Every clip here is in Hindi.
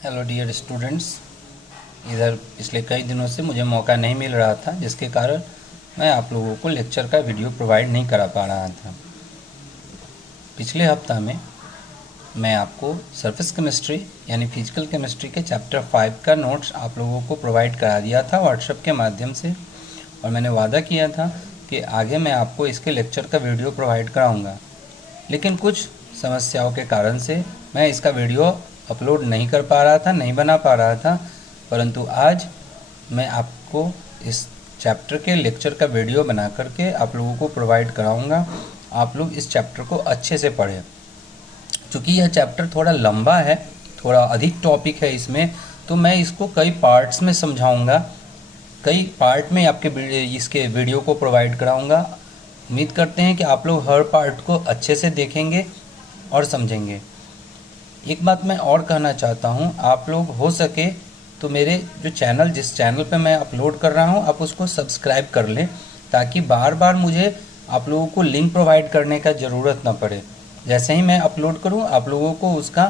Hello dear students. इधर पिछले कई दिनों से मुझे मौका नहीं मिल रहा था, जिसके कारण मैं आप लोगों को लेक्चर का वीडियो प्रोवाइड नहीं करा पा रहा था। पिछले हफ्ता में मैं आपको सरफेस केमिस्ट्री यानी फिजिकल केमिस्ट्री के चैप्टर 5 का नोट्स आप लोगों को प्रोवाइड करा दिया था व्हाट्सएप के माध्यम से, और मैंने वादा किया था कि आगे मैं आपको इसके लेक्चर का वीडियो प्रोवाइड कराऊँगा। लेकिन कुछ समस्याओं के कारण से मैं इसका वीडियो अपलोड नहीं कर पा रहा था, नहीं बना पा रहा था। परंतु आज मैं आपको इस चैप्टर के लेक्चर का वीडियो बना करके आप लोगों को प्रोवाइड कराऊंगा। आप लोग इस चैप्टर को अच्छे से पढ़ें। चूँकि यह चैप्टर थोड़ा लंबा है, थोड़ा अधिक टॉपिक है इसमें, तो मैं इसको कई पार्ट्स में समझाऊंगा, कई पार्ट में आपके इसके वीडियो को प्रोवाइड कराऊंगा। उम्मीद करते हैं कि आप लोग हर पार्ट को अच्छे से देखेंगे और समझेंगे। एक बात मैं और कहना चाहता हूँ, आप लोग हो सके तो मेरे जो चैनल, जिस चैनल पे मैं अपलोड कर रहा हूँ, आप उसको सब्सक्राइब कर लें, ताकि बार बार मुझे आप लोगों को लिंक प्रोवाइड करने का ज़रूरत ना पड़े। जैसे ही मैं अपलोड करूँ आप लोगों को उसका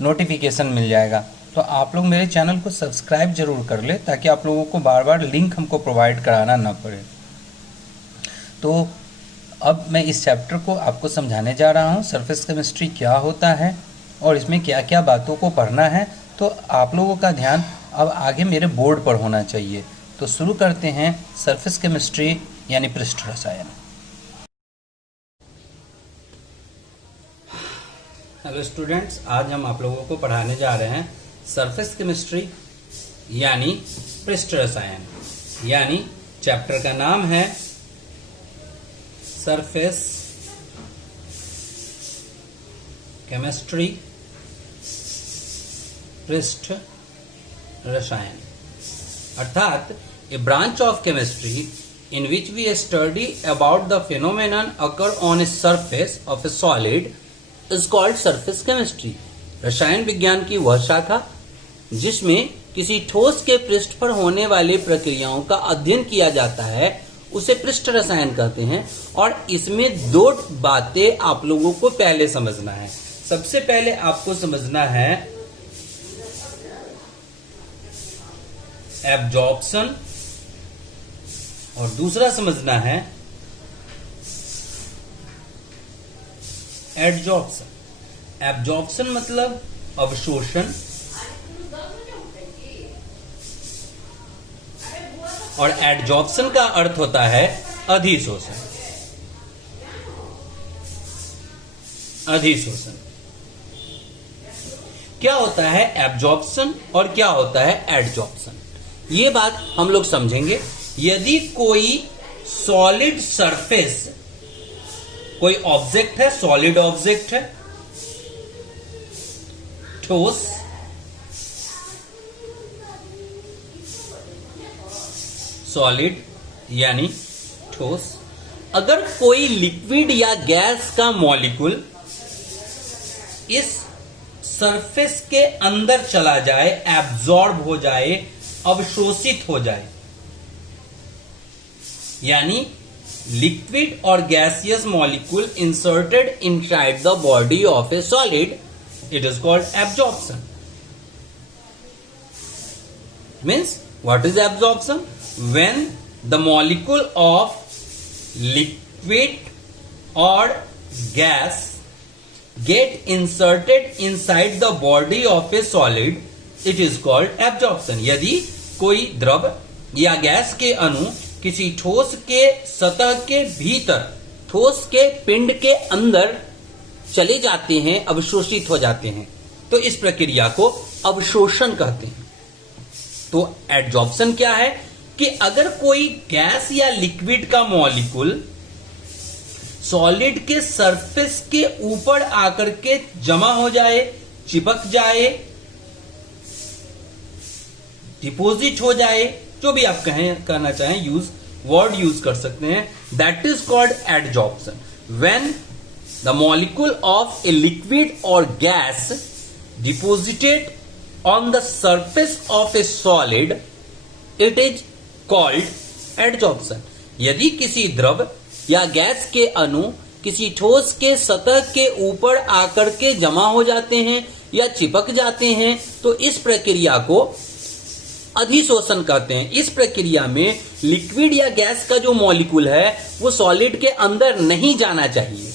नोटिफिकेशन मिल जाएगा। तो आप लोग मेरे चैनल को सब्सक्राइब ज़रूर कर लें, ताकि आप लोगों को बार बार लिंक हमको प्रोवाइड कराना ना पड़े। तो अब मैं इस चैप्टर को आपको समझाने जा रहा हूँ, सरफेस केमिस्ट्री क्या होता है और इसमें क्या क्या बातों को पढ़ना है। तो आप लोगों का ध्यान अब आगे मेरे बोर्ड पर होना चाहिए। तो शुरू करते हैं सरफेस केमिस्ट्री यानी पृष्ठ रसायन। हेलो स्टूडेंट्स, आज हम आप लोगों को पढ़ाने जा रहे हैं सरफेस केमिस्ट्री यानी पृष्ठ रसायन। यानी चैप्टर का नाम है सरफेस केमिस्ट्री पृष्ठ रसायन, अर्थात a branch of chemistry in which we study about the phenomenon occur on a surface of a solid is called surface chemistry। रसायन विज्ञान की वह शाखा जिसमें किसी ठोस के पृष्ठ पर होने वाली प्रक्रियाओं का अध्ययन किया जाता है उसे पृष्ठ रसायन कहते हैं। और इसमें दो बातें आप लोगों को पहले समझना है। सबसे पहले आपको समझना है एब्जॉर्प्शन, और दूसरा समझना है एडजॉर्प्शन। एब्जॉर्प्शन मतलब अवशोषण, और एडजॉर्प्शन का अर्थ होता है अधिशोषण। अधिशोषण क्या होता है एब्जॉर्प्शन और क्या होता है एडजॉर्प्शन, ये बात हम लोग समझेंगे। यदि कोई सॉलिड सरफेस, कोई ऑब्जेक्ट है, सॉलिड ऑब्जेक्ट है, ठोस, सॉलिड यानी ठोस, अगर कोई लिक्विड या गैस का मॉलिक्यूल इस सरफेस के अंदर चला जाए, एब्जॉर्ब हो जाए, अवशोषित हो जाए, यानी लिक्विड और gaseous molecule inserted inside the body of a solid, it is called absorption. Means what is absorption? when the molecule of liquid or gas get inserted inside the body of a solid, it is called absorption। यदि कोई द्रव या गैस के अणु किसी ठोस के सतह के भीतर, ठोस के पिंड के अंदर चले जाते हैं, अवशोषित हो जाते हैं, तो इस प्रक्रिया को अवशोषण कहते हैं। तो एडजॉर्प्शन क्या है कि अगर कोई गैस या लिक्विड का मॉलिक्यूल सॉलिड के सरफेस के ऊपर आकर के जमा हो जाए, चिपक जाए, डिपोजिट हो जाए, जो भी आप कहना चाहें, वर्ड यूज कर सकते हैं, that is called adsorption. When the molecule of a liquid और gas deposited on the surface of a solid, it is called adsorption. यदि किसी द्रव या गैस के अणु किसी ठोस के सतह के ऊपर आकर के जमा हो जाते हैं या चिपक जाते हैं तो इस प्रक्रिया को अधिशोषण कहते हैं। इस प्रक्रिया में लिक्विड या गैस का जो मॉलिक्यूल है वो सॉलिड के अंदर नहीं जाना चाहिए,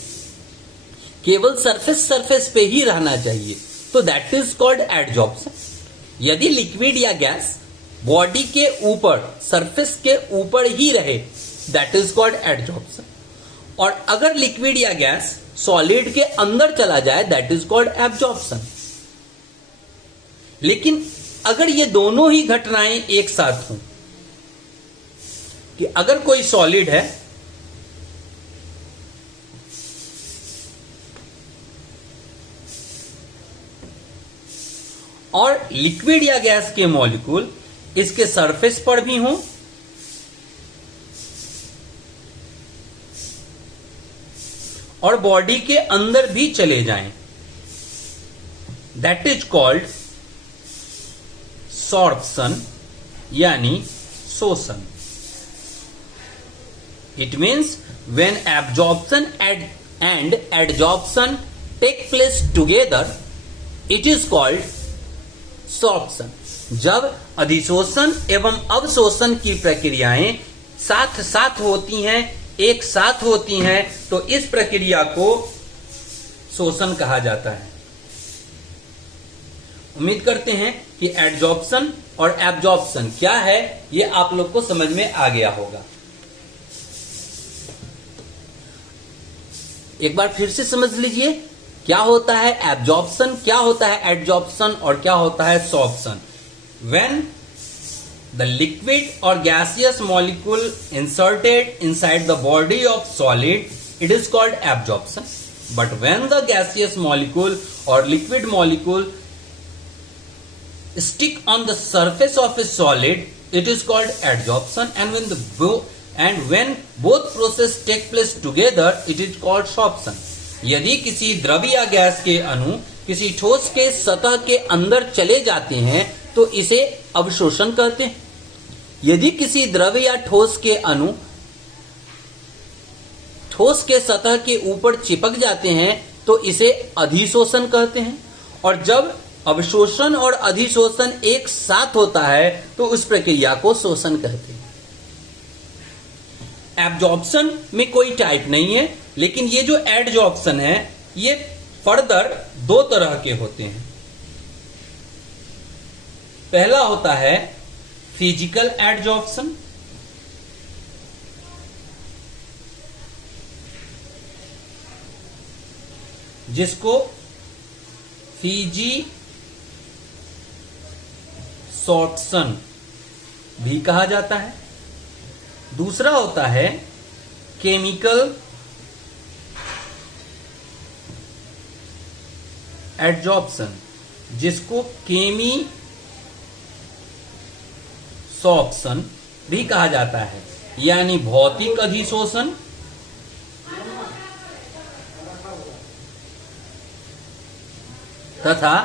केवल सरफेस पे ही रहना चाहिए, तो दैट इज कॉल्ड एडजॉर्प्शन। यदि लिक्विड या गैस बॉडी के ऊपर, सरफेस के ऊपर ही रहे, दैट इज कॉल्ड एडजॉर्प्शन। और अगर लिक्विड या गैस सॉलिड के अंदर चला जाए, दैट इज कॉल्ड एब्जॉर्प्शन। लेकिन अगर ये दोनों ही घटनाएं एक साथ हों, कि अगर कोई सॉलिड है और लिक्विड या गैस के मॉलिक्यूल इसके सरफेस पर भी हों और बॉडी के अंदर भी चले जाएं, दैट इज कॉल्ड सॉर्प्शन यानी शोषण। It means when absorption and adsorption take place together, it is called sorption. जब अधिशोषण एवं अवशोषण की प्रक्रियाएं साथ साथ होती हैं, एक साथ होती हैं, तो इस प्रक्रिया को शोषण कहा जाता है। उम्मीद करते हैं कि एडजॉर्प्शन और एब्जॉर्प्शन क्या है ये आप लोग को समझ में आ गया होगा। एक बार फिर से समझ लीजिए, क्या होता है एब्जॉर्प्शन, क्या होता है एडजॉर्प्शन और क्या होता है sorption. When the liquid or gaseous molecule inserted inside the body of solid, it is called absorption. But when the gaseous molecule or liquid molecule stick on the surface of a solid, it is called adsorption. And when both process take place together, it is called sorption. यदि किसी द्रव या गैस के अणु किसी ठोस के सतह के अंदर चले जाते हैं तो इसे अवशोषण कहते हैं। यदि किसी द्रव या ठोस के अणु ठोस के सतह के ऊपर चिपक जाते हैं तो इसे अधिशोषण कहते हैं। और जब अवशोषण और अधिशोषण एक साथ होता है तो उस प्रक्रिया को शोषण कहते हैं। एब्जॉर्प्शन में कोई टाइप नहीं है, लेकिन ये जो एडजॉर्प्शन है ये फर्दर दो तरह के होते हैं। पहला होता है फिजिकल एडजॉर्प्शन, जिसको फिजिसॉर्प्शन भी कहा जाता है। दूसरा होता है केमिकल एडजॉर्प्शन, जिसको केमिसॉर्प्शन भी कहा जाता है, यानी भौतिक अधिशोषण तथा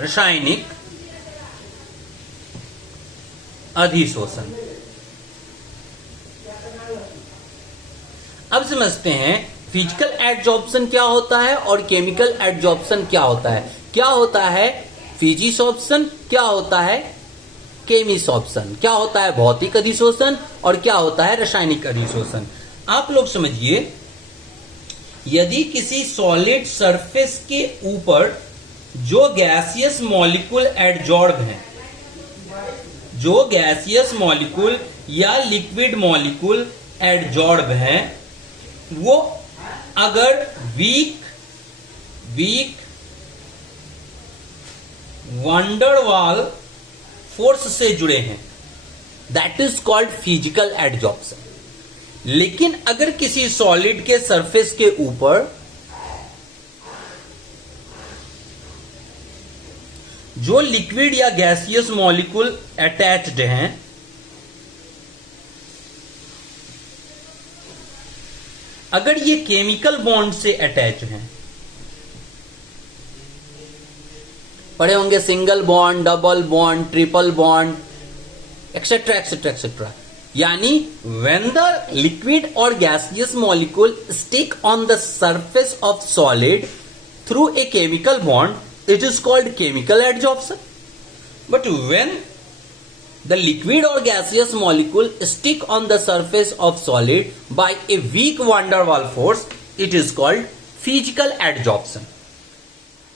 रासायनिक अधिशोषण। अब समझते हैं फिजिकल एडजॉर्प्शन क्या होता है और केमिकल एडजॉर्प्शन क्या होता है। क्या होता है फिजिसॉर्प्शन, क्या होता है केमिसॉर्प्शन, क्या होता है भौतिक अधिशोषण और क्या होता है रासायनिक अधिशोषण। आप लोग समझिए, यदि किसी सॉलिड सरफेस के ऊपर जो गैसियस मॉलिक्यूल एडजॉर्ब हैं, जो गैसियस मॉलिक्यूल या लिक्विड मॉलिक्यूल एडजॉर्ब हैं, वो अगर वीक वंडरवाल फोर्स से जुड़े हैं, that is called physical adsorption. लेकिन अगर किसी सॉलिड के सरफेस के ऊपर जो लिक्विड या गैसियस मॉलिक्यूल अटैच्ड हैं, अगर ये केमिकल बॉन्ड से अटैच हैं, पढ़े होंगे single bond, double bond, triple bond, etcetera etcetera etcetera, यानी व्हेन द लिक्विड और gaseous molecule stick on the surface of solid through a chemical bond, it is called chemical adsorption. But when the liquid or gaseous molecule stick on the surface of solid by a weak van der Waals force, it is called physical adsorption.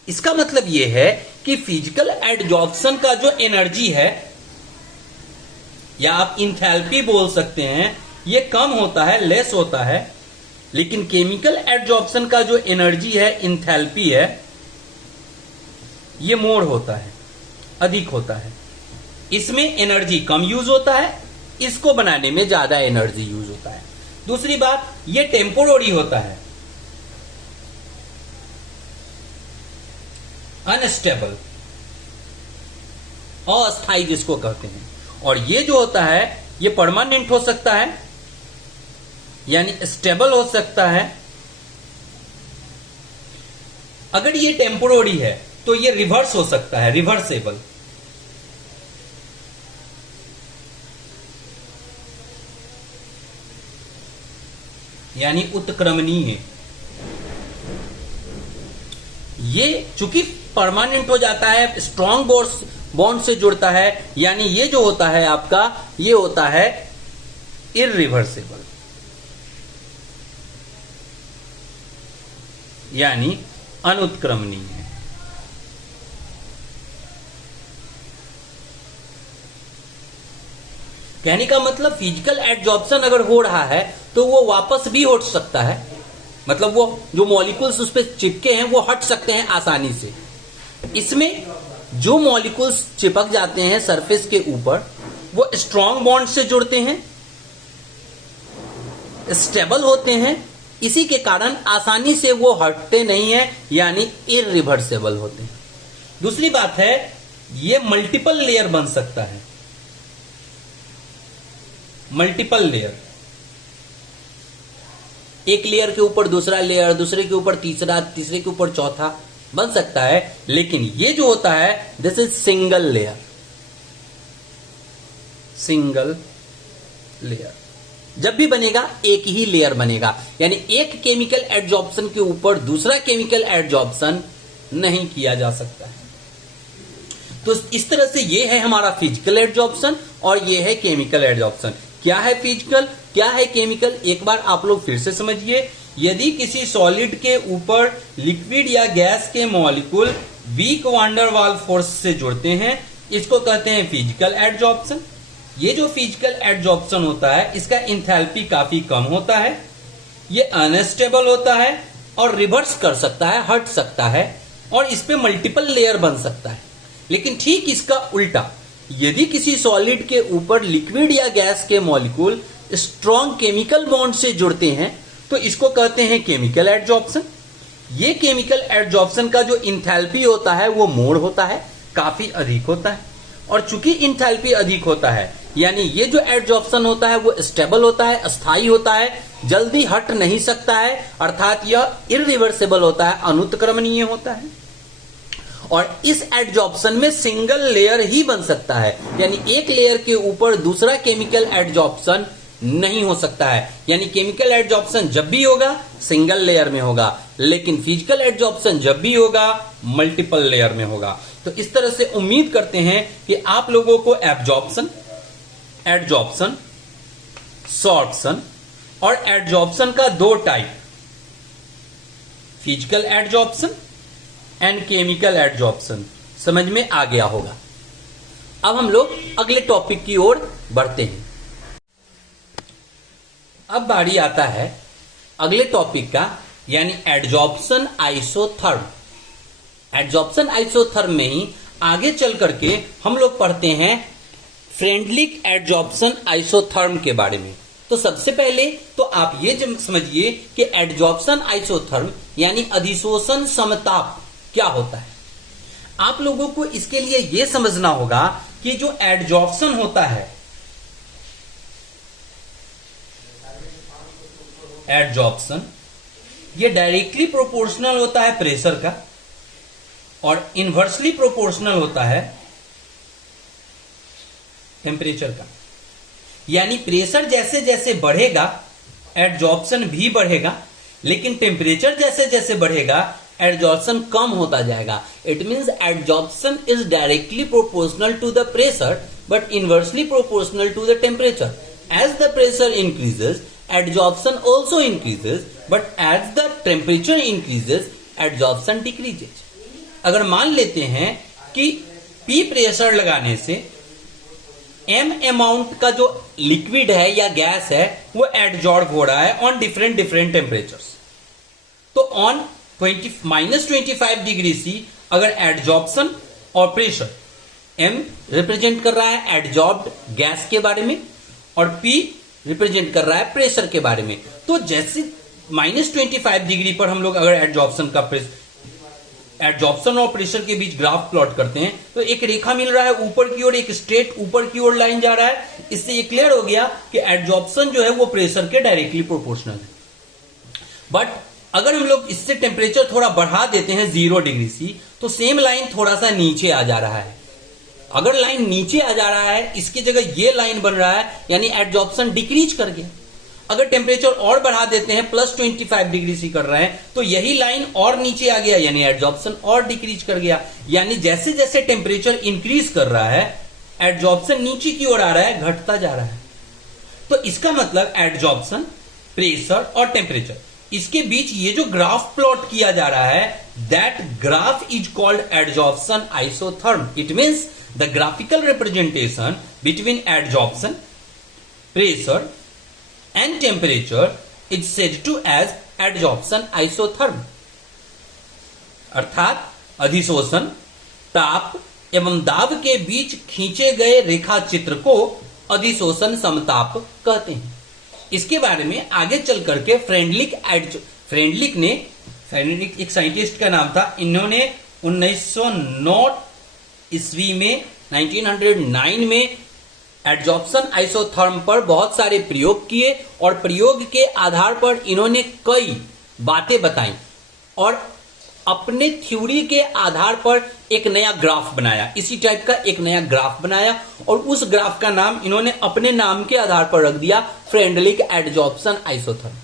इसका मतलब यह है कि फिजिकल एडजॉर्प्शन का जो एनर्जी है, या आप इंथैल्पी बोल सकते हैं, ये कम होता है, लेस होता है, लेकिन केमिकल एडजॉर्प्शन का जो एनर्जी है, इंथैल्पी है, ये मोर होता है, अधिक होता है। इसमें एनर्जी कम यूज होता है, इसको बनाने में ज्यादा एनर्जी यूज होता है। दूसरी बात, ये टेम्पोररी होता है, अनस्टेबल, अस्थाई जिसको कहते हैं। और ये जो होता है ये परमानेंट हो सकता है, यानी स्टेबल हो सकता है। अगर ये टेम्पोररी है तो ये रिवर्स हो सकता है, रिवर्सेबल। यानी उत्क्रमणीय। ये चूंकि परमानेंट हो जाता है, स्ट्रॉन्ग बॉन्ड से जुड़ता है, यानी ये जो होता है आपका, ये होता है इररिवर्सिबल, यानी अनुत्क्रमणीय। कहने का मतलब फिजिकल एडजॉर्प्शन अगर हो रहा है तो वो वापस भी उठ सकता है, मतलब वो जो मॉलिक्यूल्स उस पर चिपके हैं वो हट सकते हैं आसानी से। इसमें जो मॉलिक्यूल्स चिपक जाते हैं सरफेस के ऊपर, वो स्ट्रॉन्ग बॉन्ड से जुड़ते हैं, स्टेबल होते हैं, इसी के कारण आसानी से वो हटते नहीं है, यानी इररिवर्सेबल होते हैं। दूसरी बात है, ये मल्टीपल लेयर बन सकता है, मल्टीपल लेयर, एक लेयर के ऊपर दूसरा लेयर, दूसरे के ऊपर तीसरा, तीसरे के ऊपर चौथा बन सकता है। लेकिन ये जो होता है, this is single layer, single layer. जब भी बनेगा एक ही लेयर बनेगा, यानी एक केमिकल एडजॉर्प्शन के ऊपर दूसरा केमिकल एडजॉर्प्शन नहीं किया जा सकता है। तो इस तरह से ये है हमारा फिजिकल एडजॉर्प्शन और ये है केमिकल एडजॉर्प्शन। क्या है फिजिकल, क्या है केमिकल, एक बार आप लोग फिर से समझिए। यदि किसी सॉलिड के ऊपर लिक्विड या गैस के molecule week van der Waals force से जुड़ते हैं, इसको कहते हैं फिजिकल एडजॉर्प्शन। ये जो फिजिकल एडजॉर्प्शन होता है, इसका इंथैल्पी काफी कम होता है, ये अनस्टेबल होता है और रिवर्स कर सकता है, हट सकता है, और इस पे मल्टीपल लेयर बन सकता है। लेकिन ठीक इसका उल्टा, यदि किसी सॉलिड के ऊपर लिक्विड या गैस के मॉलिक्यूल स्ट्रॉन्ग केमिकल बॉन्ड से जुड़ते हैं, तो इसको कहते हैं केमिकल एडजॉर्प्शन। ये केमिकल एडजॉर्प्शन का जो इंथैल्पी होता है वो मोड़ होता है, काफी अधिक होता है। और चूंकि इंथैल्पी अधिक होता है, यानी ये जो एडजॉर्प्शन होता है वो स्टेबल होता है, अस्थायी होता है, जल्दी हट नहीं सकता है, अर्थात यह इररिवर्सिबल होता है, अनुत्क्रमणीय होता है। और इस एडजॉर्प्शन में सिंगल लेयर ही बन सकता है, यानी एक लेयर के ऊपर दूसरा केमिकल एडजॉर्प्शन नहीं हो सकता है। यानी केमिकल एडजॉर्प्शन जब भी होगा सिंगल लेयर में होगा, लेकिन फिजिकल एडजॉर्प्शन जब भी होगा मल्टीपल लेयर में होगा। तो इस तरह से उम्मीद करते हैं कि आप लोगों को एब्जॉर्प्शन, एडजॉर्प्शन, सॉर्प्शन और एडजॉर्प्शन का दो type, physical adsorption and chemical adsorption, समझ में आ गया होगा। अब हम लोग अगले टॉपिक की ओर बढ़ते हैं। अब बारी आता है अगले टॉपिक का, यानी एडजॉर्प्शन आइसोथर्म। एडजॉर्प्शन आइसोथर्म में ही आगे चल करके हम लोग पढ़ते हैं फ्रेंडलिक एडजॉर्प्शन आइसोथर्म के बारे में। तो सबसे पहले तो आप ये समझिए कि एडजॉर्प्शन आइसोथर्म यानी अधिशोषण समताप क्या होता है। आप लोगों को इसके लिए यह समझना होगा कि जो एडजॉर्प्शन होता है, एडजॉर्प्शन ये डायरेक्टली प्रोपोर्शनल होता है प्रेशर का और इनवर्सली प्रोपोर्शनल होता है टेम्परेचर का। यानी प्रेशर जैसे जैसे बढ़ेगा एडजॉर्प्शन भी बढ़ेगा, लेकिन टेम्परेचर जैसे जैसे बढ़ेगा एडजॉर्प्शन कम होता जाएगा. It means adsorption is directly proportional to the pressure but inversely proportional to the temperature. As the pressure increases adsorption also increases but as the temperature increases adsorption decreases. अगर मान लेते हैं कि P प्रेशर लगाने से M अमाउंट का जो लिक्विड है या गैस है वो एडजॉर्ब हो रहा है ऑन डिफरेंट टेम्परेचर्स. तो ऑन -25 डिग्री C अगर एडजॉर्प्शन और प्रेशर M रिप्रेजेंट कर रहा है एडजॉर्ब्ड गैस के बारे में और P रिप्रेजेंट कर रहा है प्रेशर के बारे में. तो जैसे -25 डिग्री पर हम लोग अगर एडजॉर्प्शन और प्रेशर के बीच ग्राफ प्लॉट करते हैं तो एक रेखा मिल रहा है ऊपर की ओर, एक स्ट्रेट ऊपर की ओर लाइन जा रहा है. इससे ये क्लियर हो गया कि एडजॉर्प्शन जो है वो प्रेशर के डायरेक्टली प्रोपोर्शनल है. बट अगर हम लोग इससे टेम्परेचर थोड़ा बढ़ा देते हैं 0 डिग्री C तो सेम लाइन थोड़ा सा नीचे आ जा रहा है. अगर लाइन नीचे आ जा रहा है इसकी जगह ये लाइन बन रहा है यानी एडजॉर्प्शन डिक्रीज कर गया. अगर टेम्परेचर और बढ़ा देते हैं +25 डिग्री C कर रहे हैं तो यही लाइन और नीचे आ गया यानी एडजॉर्प्शन और डिक्रीज कर गया. यानी जैसे जैसे टेम्परेचर इंक्रीज कर रहा है एडजॉर्प्शन नीचे की ओर आ रहा है, घटता जा रहा है. तो इसका मतलब एडजॉर्प्शन, प्रेशर और टेम्परेचर इसके बीच ये जो ग्राफ प्लॉट किया जा रहा है that graph is called adsorption isotherm. It means the graphical representation between adsorption, pressure and temperature is said to as adsorption isotherm. अर्थात अधिशोषण, ताप एवं दाब के बीच खींचे गए रेखा चित्र को अधिशोषण समताप कहते हैं. इसके बारे में आगे चल करके फ्रेंडलिक एक साइंटिस्ट का नाम था. इन्होंने 1909 ईस्वी में 1909 में एडजॉर्प्शन आइसोथर्म पर बहुत सारे प्रयोग किए और प्रयोग के आधार पर इन्होंने कई बातें बताई और अपने थ्योरी के आधार पर एक नया ग्राफ बनाया. इसी टाइप का एक नया ग्राफ बनाया और उस ग्राफ का नाम इन्होंने अपने नाम के आधार पर रख दिया फ्रेंडलिक एडजॉर्प्शन आइसोथर्म.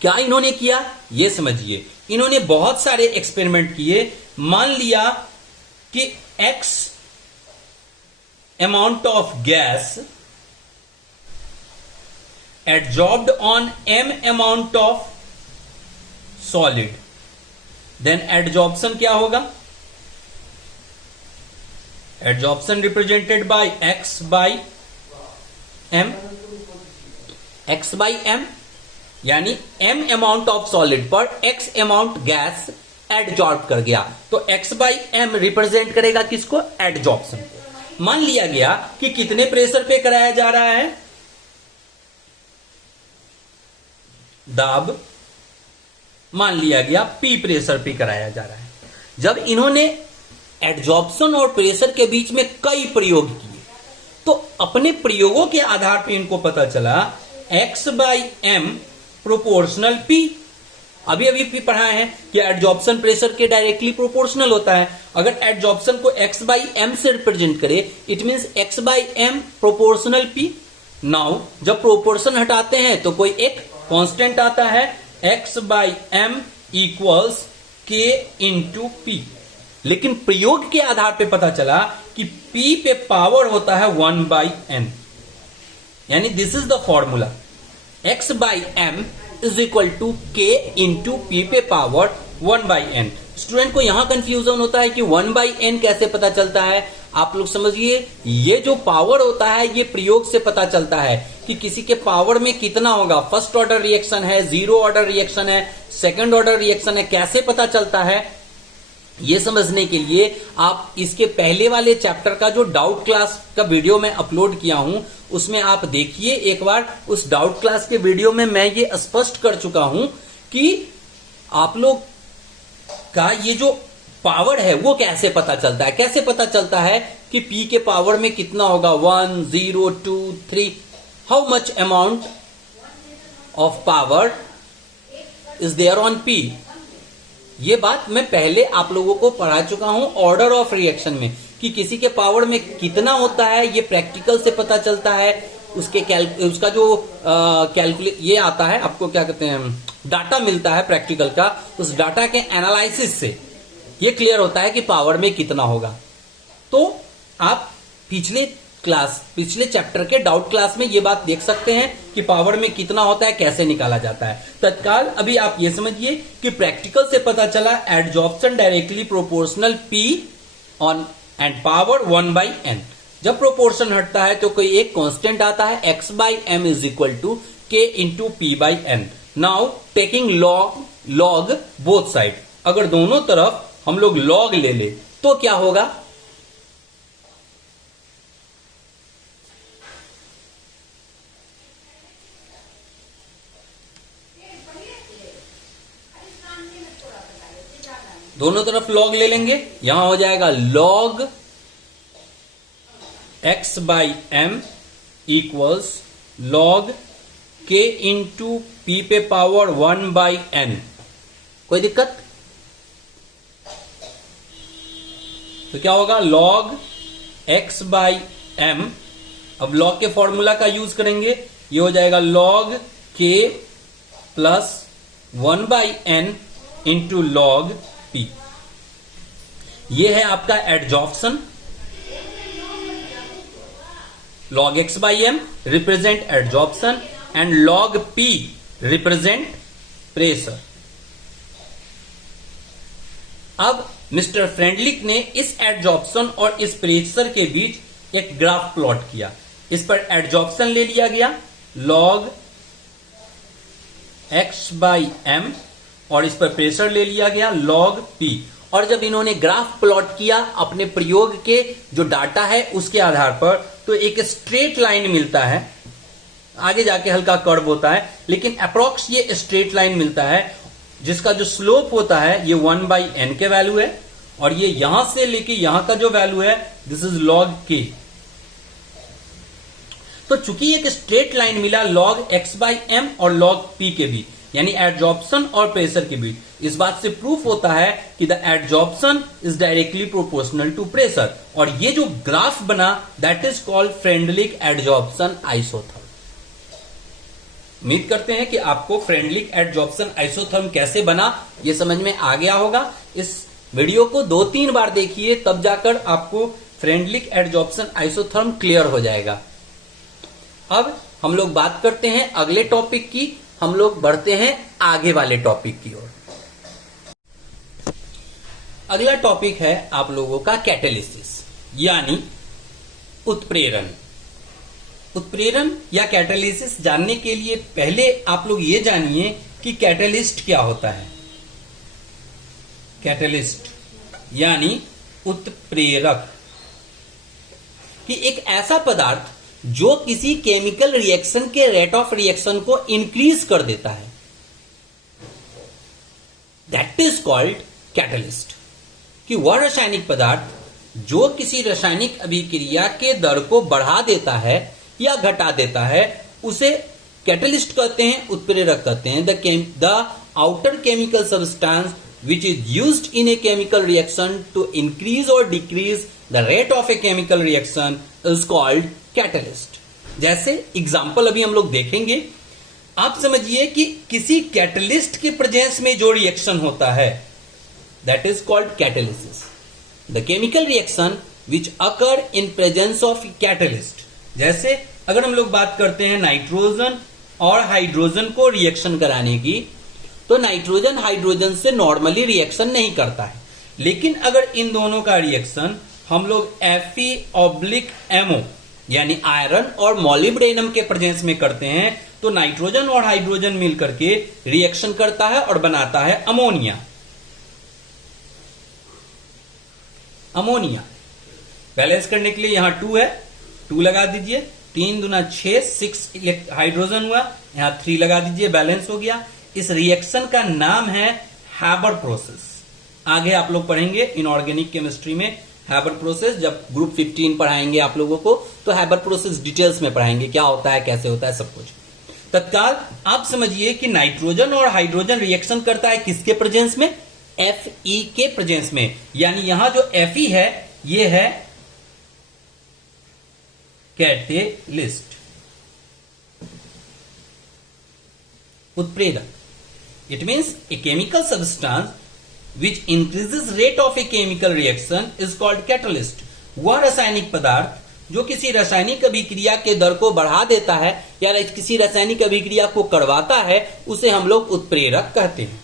क्या इन्होंने किया ये समझिए. इन्होंने बहुत सारे एक्सपेरिमेंट किए. मान लिया कि X amount of gas adsorbed on M amount of solid, then adsorption क्या होगा? Adsorption represented by X by M. X by M यानी M amount of solid पर X amount gas adsorb कर गया तो X by M रिप्रेजेंट करेगा किसको? एडजॉर्प्शन. मान लिया गया कि कितने प्रेशर पे कराया जा रहा है? दाब मान लिया गया P प्रेशर पे कराया जा रहा है. जब इन्होंने एडजॉर्प्शन और प्रेशर के बीच में कई प्रयोग किए तो अपने प्रयोगों के आधार पर इनको पता चला X by M proportional P. अभी भी पढ़ा है कि एडजॉर्प्शन प्रेशर के डायरेक्टली प्रोपोर्शनल होता है. अगर एडजॉर्प्शन को X by M से रिप्रेजेंट करे it means X by M proportional P. Now जब प्रोपोर्शन हटाते हैं तो कोई एक कांस्टेंट आता है X by M equals K into P. लेकिन प्रयोग के आधार पे पता चला कि P पे पावर होता है 1 by N. यानी this is the formula X by M is equal to K into P पे पावर 1 by N. स्टूडेंट को यहां कंफ्यूजन होता है कि 1 by N कैसे पता चलता है. आप लोग समझिए ये जो पावर होता है ये प्रयोग से पता चलता है कि किसी के पावर में कितना होगा. फर्स्ट ऑर्डर रिएक्शन है, जीरो ऑर्डर रिएक्शन है, सेकंड ऑर्डर रिएक्शन है. कैसे पता चलता है ये समझने के लिए आप इसके पहले वाले चैप्टर का जो डाउट क्लास का वीडियो मैं अपलोड किया हूं उसमें आप देखिए एक बार. उस डाउट क्लास के वीडियो में मैं ये स्पष्ट कर चुका हूं कि आप लोग का ये जो पावर है वो कैसे पता चलता है. कैसे पता चलता है कि P के पावर में कितना होगा 1 0 2 3. How much amount of power is there on P. ये बात मैं पहले आप लोगों को पढ़ा चुका हूं ऑर्डर ऑफ रिएक्शन में कि किसी के पावर में कितना होता है ये प्रैक्टिकल से पता चलता है. उसके उसका जो कैलकुलेट ये आता है आपको क्या कहते हैं डाटा मिलता है प्रैक्टिकल का, उस डाटा के एनालिसिस से ये क्लियर होता है कि पावर में कितना होगा। तो आप पिछले चैप्टर के डाउट क्लास में ये बात देख सकते हैं कि पावर में कितना होता है, कैसे निकाला जाता है। तत्काल अभी आप ये समझिए कि प्रैक्टिकल से पता चला adsorption directly proportional P on and power 1/n। जब प्रोपोर्शन हटता है तो कोई एक कांस्टेंट आता है, x/m is equal to k into p/n। Now taking log both side, अगर दोनों तरफ हम लोग लॉग ले ले तो क्या होगा, दोनों तरफ लॉग ले लेंगे, यहां हो जाएगा log x/m equals log k into p पे पावर 1/n। कोई दिक्कत? तो क्या होगा log x/m। अब log के फॉर्मूला का यूज करेंगे, ये हो जाएगा log k plus 1/n into log p। ये है आपका adsorption. log x/m represent adsorption and log p represent pressure. अब मिस्टर फ्रेंडलिक ने इस एडजॉर्प्शन और इस प्रेशर के बीच एक ग्राफ प्लॉट किया। इस पर एडजॉर्प्शन ले लिया गया log x/m और इस पर प्रेशर ले लिया गया log p। और जब इन्होंने ग्राफ प्लॉट किया अपने प्रयोग के जो डाटा है उसके आधार पर, तो एक स्ट्रेट लाइन मिलता है, आगे जाके हल्का कर्व होता है लेकिन अप्रोक्स ये स्ट्रेट लाइन मिलता है जिसका जो स्लोप होता है ये 1/n के वैल्यू है, और ये यहां से लेके यहां का जो वैल्यू है दिस इज log k। तो चूंकि एक स्ट्रेट लाइन मिला log x/m और log p के बीच, यानी एडजॉर्प्शन और प्रेशर के बीच, इस बात से प्रूफ होता है कि the adsorption is directly proportional to pressure. और ये जो ग्राफ बना that is called Freundlich adsorption isotherm. उम्मीद करते हैं कि आपको फ्रेंडलिक एडजॉर्प्शन आइसोथर्म कैसे बना ये समझ में आ गया होगा। इस वीडियो को 2-3 बार देखिए, तब जाकर आपको फ्रेंडलिक एडजॉर्प्शन आइसोथर्म क्लियर हो जाएगा। अब हम लोग बात करते हैं अगले टॉपिक की, हम लोग बढ़ते हैं आगे वाले टॉपिक की ओर। अगला टॉपिक है आप लोगों का कैटेलिसिस यानी उत्प्रेरण। उत्प्रेरण या कैटेलिसिस जानने के लिए पहले आप लोग ये जानिए कि कैटेलिस्ट क्या होता है। कैटेलिस्ट यानी उत्प्रेरक कि एक ऐसा पदार्थ जो किसी केमिकल रिएक्शन के रेट ऑफ रिएक्शन को इंक्रीज कर देता है, दैट इज कॉल्ड कैटलिस्ट। कि वह रासायनिक पदार्थ जो किसी रासायनिक अभिक्रिया के दर को बढ़ा देता है या घटा देता है उसे कैटलिस्ट कहते हैं, उत्प्रेरक कहते हैं। The outer chemical substance which is used in a chemical reaction to increase or decrease the rate of a chemical reaction is called catalyst। जैसे एग्जाम्पल अभी हम लोग देखेंगे, आप समझिए कि किसी कैटलिस्ट के प्रेजेंस में जो रिएक्शन होता है that is called catalysis। The chemical reaction which occur in presence of catalyst। जैसे अगर हम लोग बात करते हैं नाइट्रोजन और हाइड्रोजन को रिएक्शन कराने की, तो नाइट्रोजन हाइड्रोजन से नॉर्मली रिएक्शन नहीं करता है, लेकिन अगर इन दोनों का रिएक्शन हम लोग Fe/MO यानी आयरन और मॉलिब्डेनम के प्रेजेंस में करते हैं तो नाइट्रोजन और हाइड्रोजन मिलकर के रिएक्शन करता है और बनाता है अमोनिया। अमोनिया बैलेंस करने के लिए यहां 2 है, 2 लगा दीजिए, 3 दूना 6 हाइड्रोजन हुआ, यहां 3 लगा दीजिए, बैलेंस हो गया। इस रिएक्शन का नाम है हैबर प्रोसेस। आगे आप लोग पढ़ेंगे इनऑर्गेनिक केमिस्ट्री में हैबर प्रोसेस, जब ग्रुप 15 पढ़ाएंगे आप लोगों को तो हैबर प्रोसेस डिटेल्स में पढ़ाएंगे, क्या होता है कैसे होता है सब कुछ। तत्काल आप समझिए कि नाइट्रोजन और हाइड्रोजन रिएक्शन करता है किसके प्रेजेंस में, Fe के प्रेजेंस में, यानी यहां जो Fe है ये है कैटेलिस्ट, उत्प्रेरक। It means a chemical substance which increases rate of A chemical reaction is called catalyst. वह रासायनिक पदार्थ जो किसी रासायनिक अभिक्रिया के दर को बढ़ा देता है या किसी रासायनिक अभिक्रिया को करवाता है, उसे हम लोग उत्प्रेरक कहते हैं।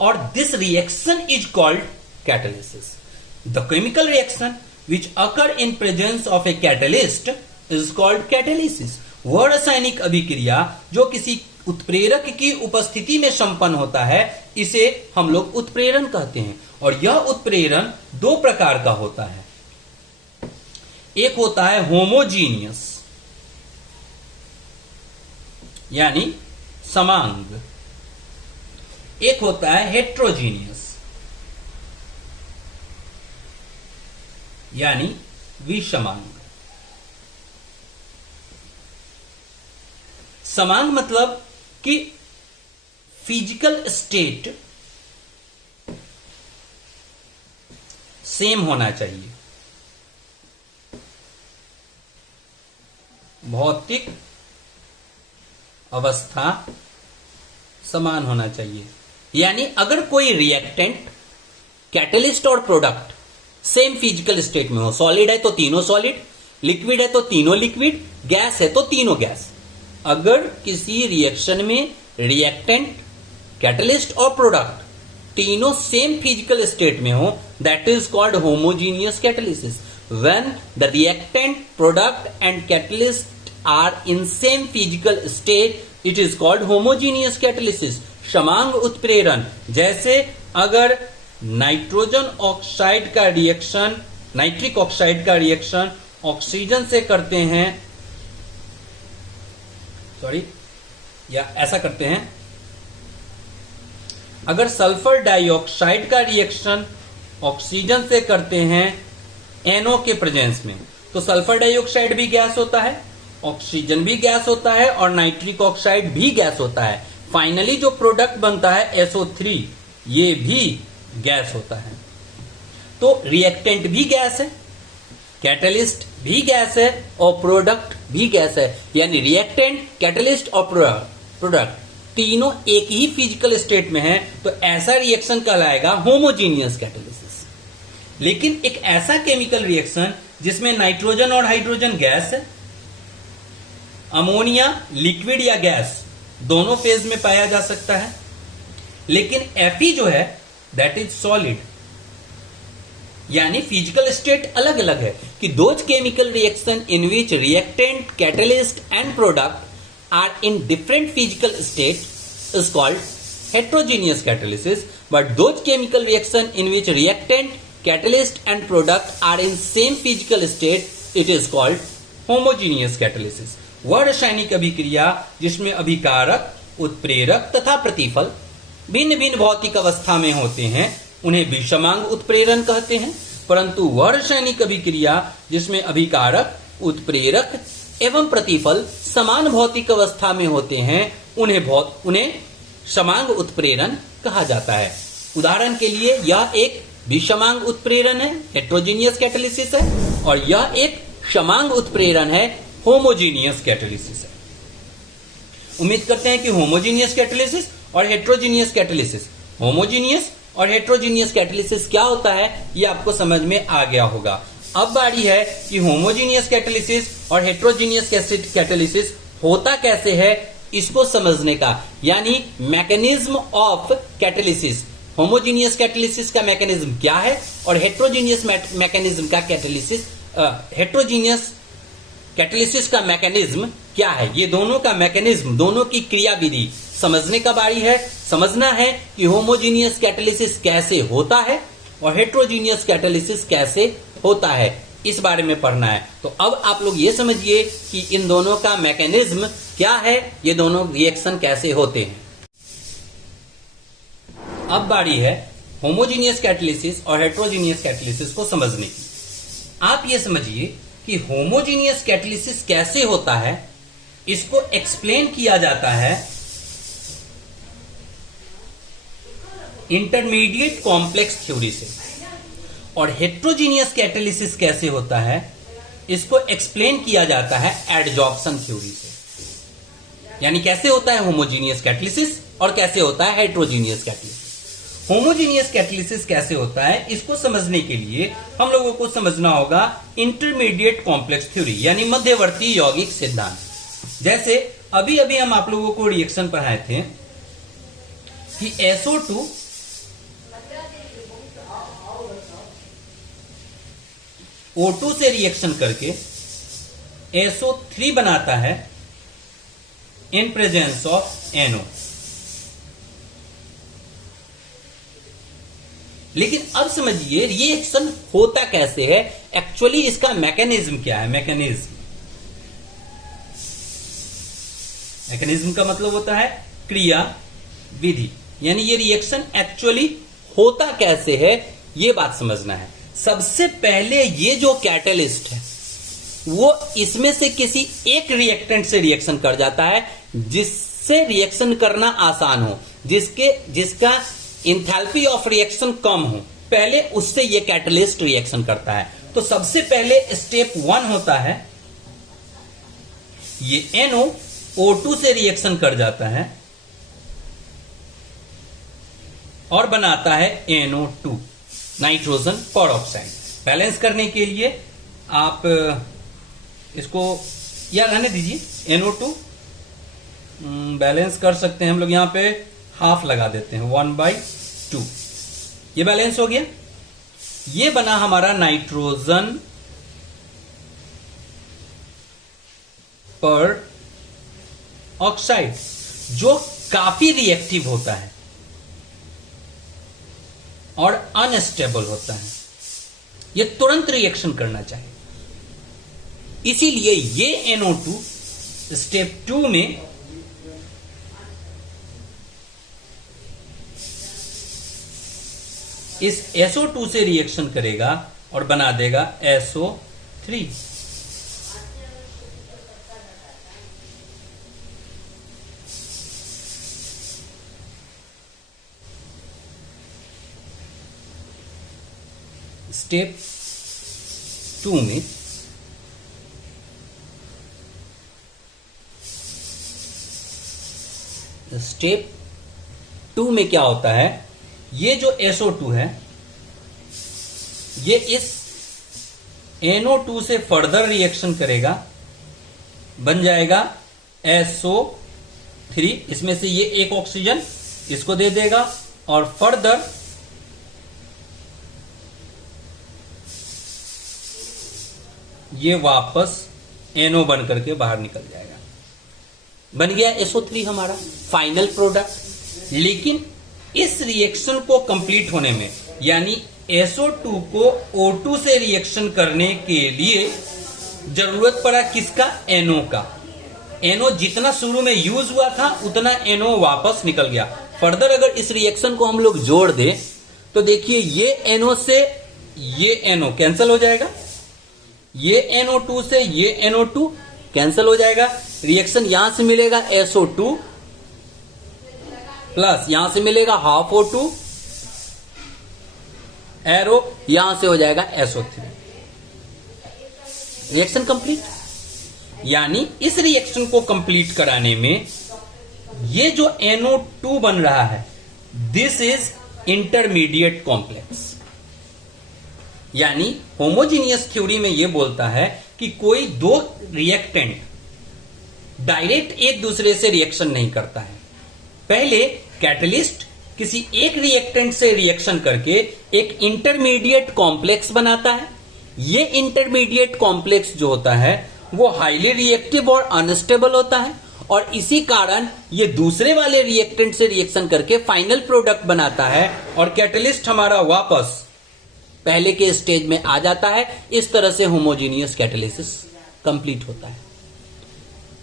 और this reaction is called catalysis. The chemical reaction which occur in presence of a catalyst is called catalysis. वह रासायनिक अभिक्रिया जो किसी उत्प्रेरक की उपस्थिति में संपन्न होता है, इसे हम लोग उत्प्रेरण कहते हैं। और यह उत्प्रेरण दो प्रकार का होता है। एक होता है होमोजीनियस यानी समांग, एक होता है हेट्रोजीनियस यानी विषमांग। समांग मतलब कि फिजिकल स्टेट सेम होना चाहिए, भौतिक अवस्था समान होना चाहिए। यानी अगर कोई रिएक्टेंट, कैटलिस्ट और प्रोडक्ट सेम फिजिकल स्टेट में हो, सॉलिड है तो तीनों सॉलिड, लिक्विड है तो तीनों लिक्विड, गैस है तो तीनों गैस। अगर किसी रिएक्शन में रिएक्टेंट, कैटलिस्ट और प्रोडक्ट तीनों सेम फिजिकल स्टेट में हो, that is called homogeneous catalysis. When the reactant, product and catalyst are in same physical state, it is called homogeneous catalysis। समांग उत्प्रेरण, जैसे अगर नाइट्रोजन ऑक्साइड का रिएक्शन, नाइट्रिक ऑक्साइड का रिएक्शन ऑक्सीजन से करते हैं, या ऐसा करते हैं, अगर सल्फर डाइऑक्साइड का रिएक्शन ऑक्सीजन से करते हैं NO के प्रेजेंस में, तो सल्फर डाइऑक्साइड भी गैस होता है, ऑक्सीजन भी गैस होता है और नाइट्रिक ऑक्साइड भी गैस होता है। फाइनली जो प्रोडक्ट बनता है SO3, ये भी गैस होता है। तो रिएक्टेंट भी गैस है, कैटलिस्ट भी गैस है और प्रोडक्ट भी गैस है। यानी रिएक्टेंट, कैटलिस्ट और प्रोडक्ट तीनों एक ही फिजिकल स्टेट में है, तो ऐसा रिएक्शन कहलाएगा होमोजीनियस कैटालिसिस। लेकिन एक ऐसा केमिकल रिएक्शन जिसमें नाइट्रोजन और हाइड्रोजन गैस है, अमोनिया लिक्विड या गैस दोनों फेज में पाया जा सकता है, लेकिन Fe जो है दैट इज सॉलिड, यानी फिजिकल स्टेट अलग अलग है। कि those chemical reaction in which reactant, catalyst and product are in different physical state is called heterogeneous catalysis, but those chemical reaction in which reactant, catalyst and product are in same physical state, it is called homogeneous catalysis. वह रासायनिक अभिक्रिया जिसमें अभिकारक, उत्प्रेरक तथा प्रतिफल भिन्न भिन्न भौतिक अवस्था में होते हैं, उन्हें विषमांग उत्प्रेरण कहते हैं। परंतु वह रासायनिक अभिक्रिया जिसमें अभिकारक, उत्प्रेरक एवं प्रतिफल समान भौतिक अवस्था में होते हैं, उन्हें समांग उत्प्रेरण कहा जाता है। उदाहरण के लिए यह एक विषमांग उत्प्रेरण है, हेट्रोजीनियस कैटालिसिस है, और यह एक समांग उत्प्रेरण है, होमोजीनियस कैटालिसिस है। उम्मीद करते हैं कि होमोजीनियस कैटालिसिस और हेट्रोजीनियस कैटालिसिस, होमोजीनियस और हेट्रोजीनियस कैटालिसिस क्या होता है ये आपको समझ में आ गया होगा। अब बारी है कि होमोजीनियस कैटालिसिस और हेट्रोजीनियस कैटालिसिस होता कैसे है इसको समझने का, यानी mechanism of catalysis. Homogeneous catalysis का मैकेनिज्म क्या है और हेट्रोजीनियस मैकेनिज्म का हेट्रोजीनियस कैटालिसिस का मैकेनिज्म क्या है, ये दोनों का मैकेनिज्म, दोनों की क्रियाविधि समझने का बारी है। समझना है कि होमोजीनियस कैटालिसिस कैसे होता है और हेट्रोजीनियस कैटालिसिस कैसे होता है, इस बारे में पढ़ना है। तो अब आप लोग ये समझिए कि इन दोनों का मैकेनिज्म क्या है, ये दोनों रिएक्शन कैसे होते हैं। अब बारी है होमोजीनियस कैटालिसिस और हेट्रोजीनियस कैटालिसिस को समझने की। आप ये समझिए कि होमोजीनियस कैटालिसिस कैसे होता है, इसको एक्सप्लेन किया जाता है इंटरमीडिएट कॉम्प्लेक्स थ्योरी से, और हेट्रोजीनियस कैटालिसिस कैसे होता है इसको एक्सप्लेन किया जाता है एडजॉर्प्शन थ्योरी से। यानी कैसे होता है होमोजीनियस कैटालिसिस और कैसे होता है हेट्रोजीनियस कैटालिसिस। होमोजीनियस कैटालिसिस कैसे होता है, इसको समझने के लिए हम लोगों को समझना होगा इंटरमीडिएट कॉम्प्लेक्स थ्योरी, यानी मध्यवर्ती यौगिक सिद्धांत। जैसे अभी अभी हम आप लोगों को रिएक्शन पढ़ाए थे कि SO2 O2 से रिएक्शन करके SO3 बनाता है इन प्रेजेंस ऑफ NO। लेकिन अब समझिए रिएक्शन होता कैसे है, एक्चुअली इसका मैकेनिज्म क्या है। मैकेनिज्म का मतलब होता है क्रिया विधि, यानी ये रिएक्शन एक्चुअली होता कैसे है ये बात समझना है। सबसे पहले ये जो कैटलिस्ट है वो इसमें से किसी एक रिएक्टेंट से रिएक्शन कर जाता है जिससे रिएक्शन करना आसान हो, जिसका इंथैल्पी ऑफ रिएक्शन कम हो, पहले उससे ये कैटलिस्ट रिएक्शन करता है। तो सबसे पहले स्टेप 1 होता है, ये NO O2 से रिएक्शन कर जाता है और बनाता है NO2 नाइट्रोजन परऑक्साइड। बैलेंस करने के लिए आप इसको या रहने दीजिए, NO2 बैलेंस कर सकते हैं हम लोग, यहां पे हाफ लगा देते हैं 1/2। ये बैलेंस हो गया, ये बना हमारा नाइट्रोजन पर ऑक्साइड जो काफी रिएक्टिव होता है और अनस्टेबल होता है, ये तुरंत रिएक्शन करना चाहिए। इसीलिए ये NO2 स्टेप 2 में इस SO2 से रिएक्शन करेगा और बना देगा SO3। स्टेप 2 में क्या होता है, ये जो SO2 है ये इस NO2 से फर्दर रिएक्शन करेगा, बन जाएगा SO3। इसमें से ये एक ऑक्सीजन इसको दे देगा और फर्दर ये वापस NO बन करके बाहर निकल जाएगा, बन गया SO3 हमारा फाइनल प्रोडक्ट। लेकिन इस रिएक्शन को कंप्लीट होने में, यानी SO2 को O2 से रिएक्शन करने के लिए जरूरत पड़ा किसका, NO का। NO जितना शुरू में यूज हुआ था उतना NO वापस निकल गया। फर्दर अगर इस रिएक्शन को हम लोग जोड़ दें तो देखिए ये NO से ये NO कैंसिल हो जाएगा, ये NO2 से ये NO2 कैंसिल हो जाएगा। रिएक्शन यहां से मिलेगा SO2 प्लस यहां से मिलेगा हाफ O2 एरो, यहां से हो जाएगा SO3। Reaction complete. यानी इस रिएक्शन को कंप्लीट कराने में ये जो NO2 बन रहा है दिस इज इंटरमीडिएट कॉम्प्लेक्स। यानी होमोजीनियस थ्योरी में यह बोलता है कि कोई दो रिएक्टेंट डायरेक्ट एक दूसरे से रिएक्शन नहीं करता है। पहले कैटलिस्ट किसी एक रिएक्टेंट से रिएक्शन करके एक इंटरमीडिएट कॉम्प्लेक्स बनाता है। ये इंटरमीडिएट कॉम्प्लेक्स जो होता है वो हाईली रिएक्टिव और अनस्टेबल होता है और इसी कारण ये दूसरे वाले रिएक्टेंट से रिएक्शन करके फाइनल प्रोडक्ट बनाता है और कैटलिस्ट हमारा वापस पहले के स्टेज में आ जाता है। इस तरह से होमोजीनियस कैटालिसिस कंप्लीट होता है।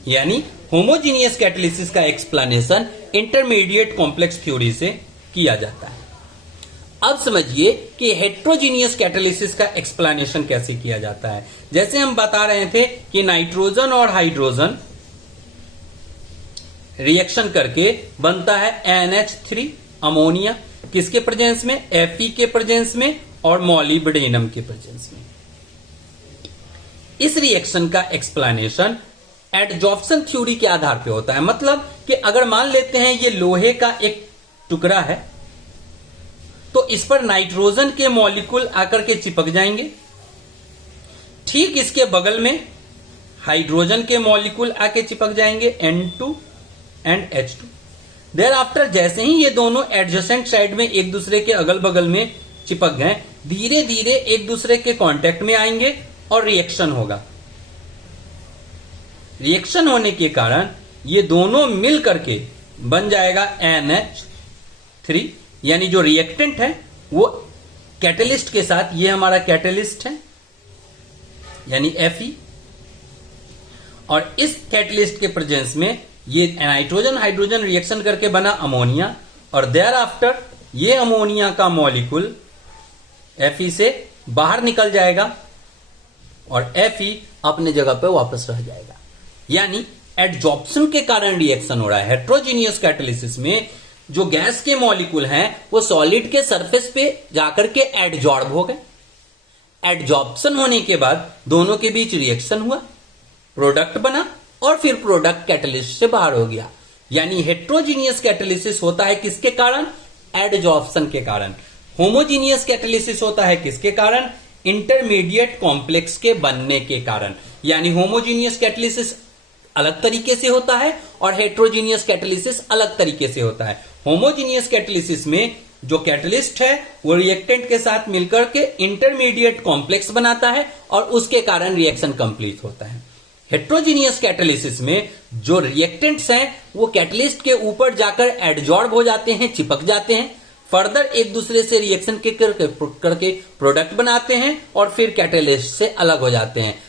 यानी होमोजीनियस कैटालिसिस का एक्सप्लेनेशन इंटरमीडिएट कॉम्प्लेक्स थ्योरी से किया जाता है। अब समझिए कि हेट्रोजीनियस कैटालिसिस का एक्सप्लेनेशन कैसे किया जाता है। जैसे हम बता रहे थे कि नाइट्रोजन और हाइड्रोजन रिएक्शन करके बनता है NH3 अमोनिया, किसके प्रेजेंस में, Fe के प्रेजेंस में और मॉलिब्डेनम के प्रेजेंस में। इस रिएक्शन का एक्सप्लेनेशन एडजॉर्प्शन थ्योरी के आधार पे होता है। मतलब कि अगर मान लेते हैं ये लोहे का एक टुकड़ा है, तो इस पर नाइट्रोजन के मॉलिक्यूल आकर के चिपक जाएंगे। ठीक इसके बगल में हाइड्रोजन के मॉलिक्यूल आके चिपक जाएंगे, N2 and H2। There after जैसे ही ये दोनों एडजेसेंट साइड में एक दूसरे के अगल बगल में चिपक गए, धीरे धीरे एक दूसरे के कांटेक्ट में आएंगे और रिएक्शन होगा। रिएक्शन होने के कारण ये दोनों मिल करके बन जाएगा NH3, यानी जो रिएक्टेंट है वो कैटलिस्ट के साथ, ये हमारा कैटलिस्ट है यानी Fe, और इस कैटलिस्ट के प्रेजेंस में ये नाइट्रोजन हाइड्रोजन रिएक्शन करके बना अमोनिया, और देयर आफ्टर ये अमोनिया का मॉलिक्यूल Fe से बाहर निकल जाएगा और Fe अपने जगह पे वापस रह जाएगा। यानी एडजॉर्प्शन के कारण रिएक्शन हो रहा है। हेट्रोजीनियस कैटालिसिस में जो गैस के मॉलिक्यूल हैं वो सॉलिड के सरफेस पे जाकर के एडजॉर्ब हो गए। एडजॉर्प्शन होने के बाद दोनों के बीच रिएक्शन हुआ, प्रोडक्ट बना और फिर प्रोडक्ट कैटालिस्ट से बाहर हो गया। यानी हेट्रोजीनियस कैटालिसिस होता है किसके कारण? एडजॉर्प्शन के कारण। होमोजीनियस कैटालिसिस होता है किसके कारण? इंटरमीडिएट कॉम्प्लेक्स के बनने के कारण। यानी होमोजीनियस कैटालिसिस अलग तरीके से होता है और हेट्रोजीनियस कैटालिसिस अलग तरीके से होता है। होमोजीनियस कैटालिसिस में जो कैटलिस्ट है वो रिएक्टेंट के साथ मिलकर के इंटरमीडिएट कॉम्प्लेक्स बनाता है और उसके कारण रिएक्शन कंप्लीट होता है। हेट्रोजीनियस कैटालिसिस में जो रिएक्टेंट्स हैं वो कैटलिस्ट के ऊपर जाकर एडजॉर्ब हो जाते हैं, चिपक जाते हैं, फर्दर एक दूसरे से रिएक्शन करके प्रोडक्ट बनाते हैं और फिर कैटलिस्ट से अलग हो जाते हैं।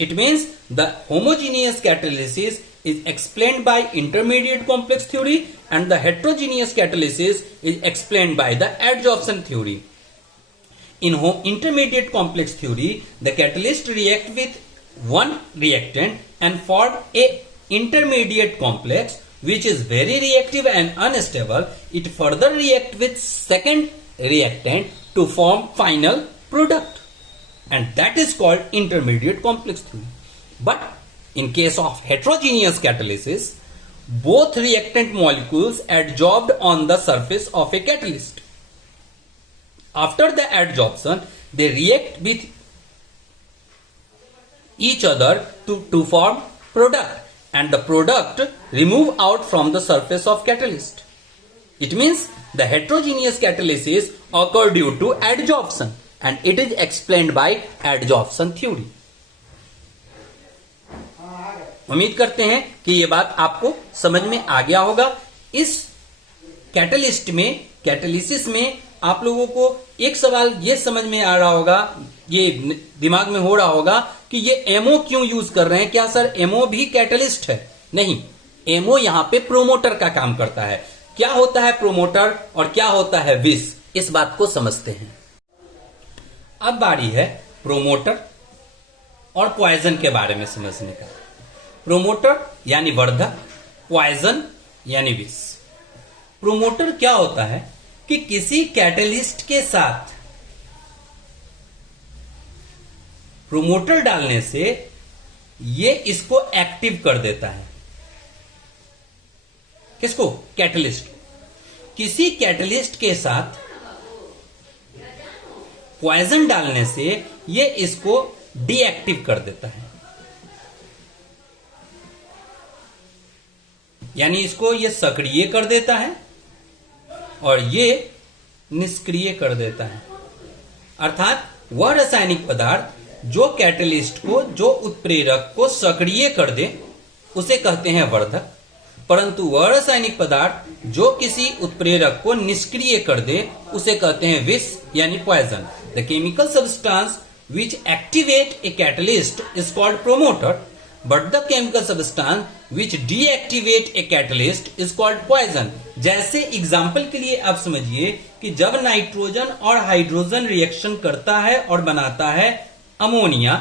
It means the homogeneous catalysis is explained by intermediate complex theory and the heterogeneous catalysis is explained by the adsorption theory. In intermediate complex theory, the catalyst react with one reactant and form a intermediate complex which is very reactive and unstable. It further react with second reactant to form final product. And that is called intermediate complex theory. But in case of heterogeneous catalysis, both reactant molecules adsorbed on the surface of a catalyst. After the adsorption, they react with each other to form product, and the product remove out from the surface of catalyst. It means the heterogeneous catalysis occur due to adsorption. And it is explained by adsorption theory. उम्मीद करते हैं कि ये बात आपको समझ में आ गया होगा। इस कैटलिस्ट में, कैटालिसिस में आप लोगों को एक सवाल ये समझ में आ रहा होगा, ये दिमाग में हो रहा होगा कि ये एमओ क्यों यूज कर रहे हैं? क्या सर एमओ भी कैटलिस्ट है? नहीं, एमओ यहां पे प्रोमोटर का काम करता है। क्या होता है प्रोमोटर और क्या होता है विष, इस बात को समझते हैं। अब बारी है प्रोमोटर और पॉइजन के बारे में समझने का। प्रोमोटर यानी वर्धक, पॉइजन यानी विष। प्रोमोटर क्या होता है कि किसी कैटलिस्ट के साथ प्रोमोटर डालने से ये इसको एक्टिव कर देता है। किसको? कैटलिस्ट। किसी कैटलिस्ट के साथ पॉइजन डालने से ये इसको डीएक्टिव कर देता है, यानी इसको ये सक्रिय कर देता है और ये निष्क्रिय कर देता है। अर्थात वह रासायनिक पदार्थ जो कैटलिस्ट को, जो उत्प्रेरक को सक्रिय कर दे उसे कहते हैं वर्धक, परंतु वह रासायनिक पदार्थ जो किसी उत्प्रेरक को निष्क्रिय कर दे उसे कहते हैं विष यानी poison. The chemical substance which activate a catalyst is called promoter, but the chemical substance which deactivate a catalyst is called poison. जैसे एग्जाम्पल के लिए आप समझिए कि जब नाइट्रोजन और हाइड्रोजन रिएक्शन करता है और बनाता है अमोनिया,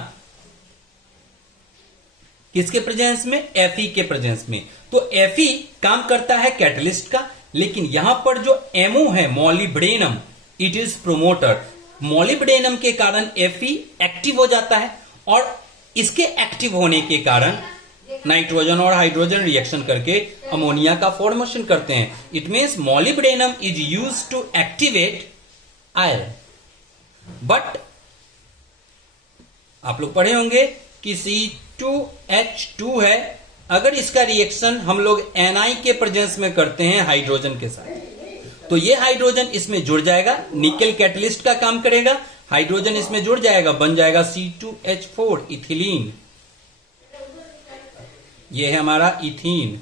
किसके प्रेजेंस में? Fe के प्रेजेंस में। तो Fe काम करता है कैटलिस्ट का, लेकिन यहां पर जो एमओ है molybdenum, it is promoter. Molybdenum के कारण Fe एक्टिव हो जाता है और इसके एक्टिव होने के कारण नाइट्रोजन और हाइड्रोजन रिएक्शन करके अमोनिया का फॉर्मेशन करते हैं। It means molybdenum is used to activate iron. But आप लोग पढ़े होंगे कि C2H2 है, अगर इसका रिएक्शन हम लोग Na के प्रेजेंस में करते हैं हाइड्रोजन के साथ, तो ये हाइड्रोजन इसमें जुड़ जाएगा, निकल कैटलिस्ट का काम करेगा, हाइड्रोजन इसमें जुड़ जाएगा, बन जाएगा C2H4 इथिलीन। ये है हमारा इथीन,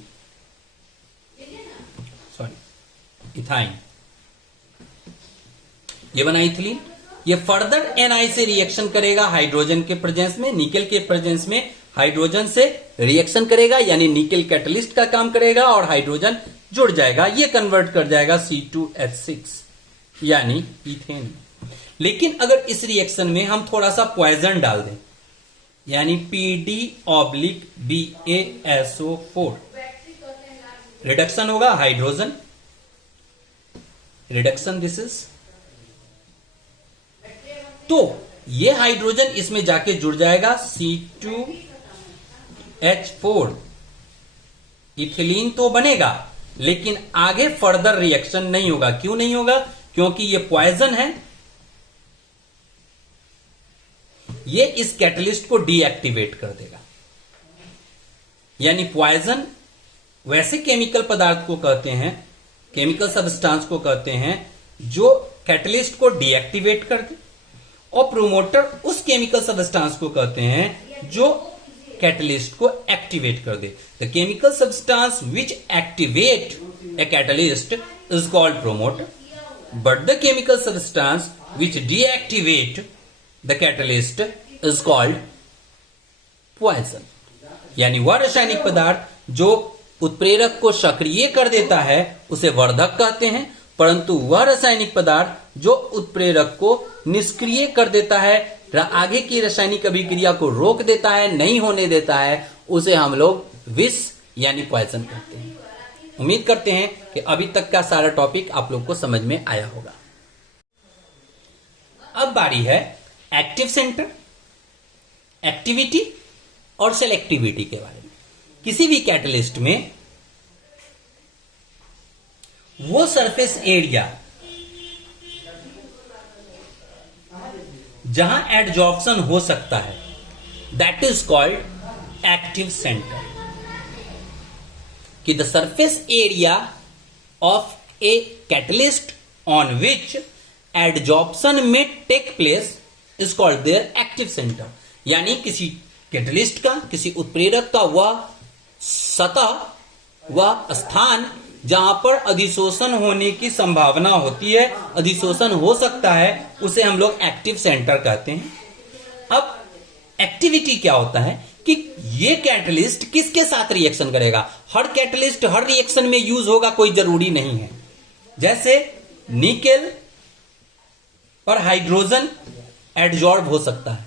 सॉरी इथाइन, ये बना इथिलीन। ये फर्दर Na से रिएक्शन करेगा हाइड्रोजन के प्रेजेंस में, निकल के प्रेजेंस में हाइड्रोजन से रिएक्शन करेगा, यानी निकल कैटलिस्ट का काम करेगा और हाइड्रोजन जुड़ जाएगा, ये कन्वर्ट कर जाएगा C2H6 यानी इथेन। लेकिन अगर इस रिएक्शन में हम थोड़ा सा पॉइजन डाल दें, यानी PD/BaSO4, रिडक्शन होगा हाइड्रोजन, रिडक्शन दिस इज, तो ये हाइड्रोजन इसमें जाके जुड़ जाएगा C2H4 इथिलीन तो बनेगा, लेकिन आगे फर्दर रिएक्शन नहीं होगा। क्यों नहीं होगा? क्योंकि ये पॉइजन है, ये इस कैटलिस्ट को डीएक्टिवेट कर देगा। यानी पॉइजन वैसे केमिकल पदार्थ को कहते हैं, केमिकल सब्सटेंस को कहते हैं जो कैटलिस्ट को डीएक्टिवेट कर दे, और प्रोमोटर उस केमिकल सब्सटेंस को कहते हैं जो कैटलिस्ट को एक्टिवेट कर दे। The chemical substance which activate a catalyst is called promoter, but the chemical substance which deactivate the catalyst is called poison. यानी वह रासायनिक पदार्थ जो उत्प्रेरक को सक्रिय कर देता है उसे वर्धक कहते हैं, परंतु वह रासायनिक पदार्थ जो उत्प्रेरक को निष्क्रिय कर देता है, आगे की रासायनिक अभिक्रिया को रोक देता है, नहीं होने देता है, उसे हम लोग विष यानी पॉइजन कहते हैं। उम्मीद करते हैं कि अभी तक का सारा टॉपिक आप लोग को समझ में आया होगा। अब बारी है एक्टिव सेंटर, एक्टिविटी और सेलेक्टिविटी के बारे में। किसी भी कैटलिस्ट में वो सरफेस एरिया जहां एडजॉर्प्शन हो सकता है, that is called active centre. कि the surface area of a catalyst on which adsorption में take place is called their active centre. यानी किसी कैटलिस्ट का, किसी उत्प्रेरक का वह सतह, वह स्थान जहां पर अधिशोषण होने की संभावना होती है, अधिशोषण हो सकता है, उसे हम लोग एक्टिव सेंटर कहते हैं। अब एक्टिविटी क्या होता है कि ये कैटलिस्ट किसके साथ रिएक्शन करेगा। हर कैटलिस्ट हर रिएक्शन में यूज होगा कोई जरूरी नहीं है। जैसे निकेल पर हाइड्रोजन एडजॉर्ब हो सकता है,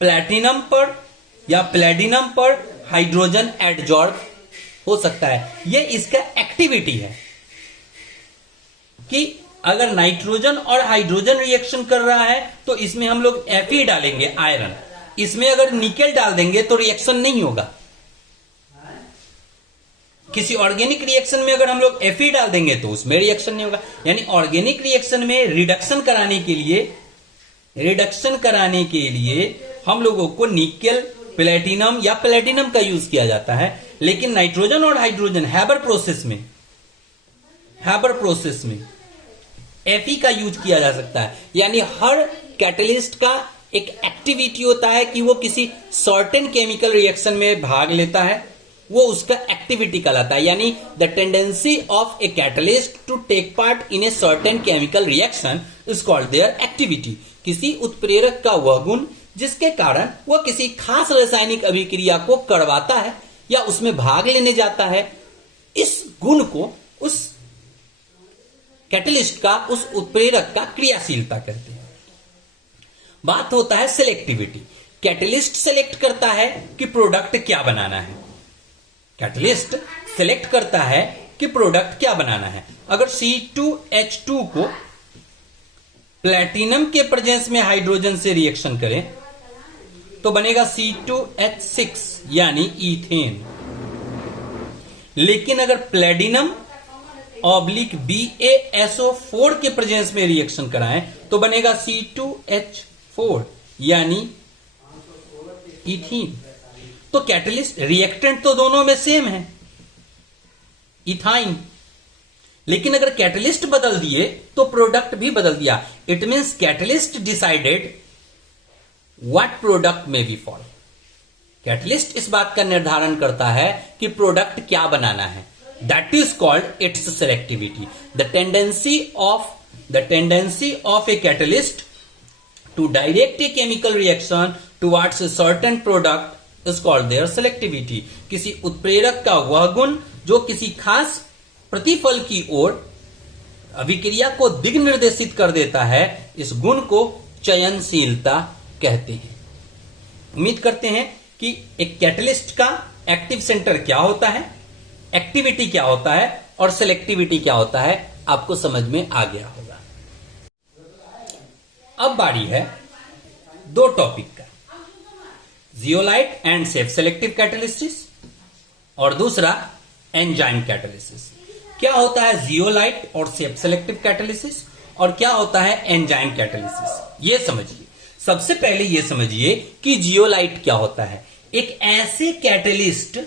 प्लैटिनम पर या प्लेडिनम पर हाइड्रोजन एडजॉर्ब हो सकता है। यह इसका एक्टिविटी है कि अगर नाइट्रोजन और हाइड्रोजन रिएक्शन कर रहा है तो इसमें हम लोग Fe डालेंगे, आयरन। इसमें अगर निकेल डाल देंगे तो रिएक्शन नहीं होगा। किसी ऑर्गेनिक रिएक्शन में अगर हम लोग Fe डाल देंगे तो उसमें रिएक्शन नहीं होगा। यानी ऑर्गेनिक रिएक्शन में रिडक्शन कराने के लिए हम लोगों को निकेल, प्लेटिनम या प्लेटिनम का यूज किया जाता है। लेकिन नाइट्रोजन और हाइड्रोजन हैबर प्रोसेस में Fe का यूज किया जा सकता है। यानी हर कैटलिस्ट का एक एक्टिविटी होता है कि वो किसी सर्टेन केमिकल रिएक्शन में भाग लेता है, वो उसका एक्टिविटी कहलाता है। यानी the tendency of a catalyst to take part in a certain chemical reaction is called their activity. किसी उत्प्रेरक का वह गुण जिसके कारण वह किसी खास रासायनिक अभिक्रिया को करवाता है या उसमें भाग लेने जाता है, इस गुण को उस कैटलिस्ट का, उस उत्प्रेरक का क्रियाशीलता कहते हैं। बात होता है सिलेक्टिविटी। कैटलिस्ट सेलेक्ट करता है कि प्रोडक्ट क्या बनाना है। कैटलिस्ट सेलेक्ट करता है कि प्रोडक्ट क्या बनाना है। अगर C2H2 को प्लैटिनम के प्रेजेंस में हाइड्रोजन से रिएक्शन करें तो बनेगा C2H6 यानी ईथेन। लेकिन अगर प्लेटिनम ऑब्लिक BaSO4 के प्रेजेंस में रिएक्शन कराएं तो बनेगा C2H4 यानी इथीन। तो कैटलिस्ट रिएक्टेंट तो दोनों में सेम है, इथाइन, लेकिन अगर कैटलिस्ट बदल दिए तो प्रोडक्ट भी बदल दिया। It means catalyst decided what product में बी फॉल। कैटलिस्ट इस बात का निर्धारण करता है कि प्रोडक्ट क्या बनाना है। That is called its selectivity. The tendency of a catalyst to direct a chemical reaction towards a certain product is called their selectivity. किसी उत्प्रेरक का वह गुण जो किसी खास प्रतिफल की ओर अभिक्रिया को दिग निर्देशित कर देता है, इस गुण को चयनशीलता कहते हैं। उम्मीद करते हैं कि एक कैटलिस्ट का एक्टिव सेंटर क्या होता है, एक्टिविटी क्या होता है और सेलेक्टिविटी क्या होता है, आपको समझ में आ गया होगा। अब बारी है दो टॉपिक का, zeolite and self selective catalysis और दूसरा एंजाइम कैटालिसिस। क्या होता है जियोलाइट और सेल्फ सेलेक्टिव कैटालिसिस और क्या होता है एंजाइम कैटालिसिस, ये समझिए। सबसे पहले ये समझिए कि जियोलाइट क्या होता है। एक ऐसे कैटलिस्ट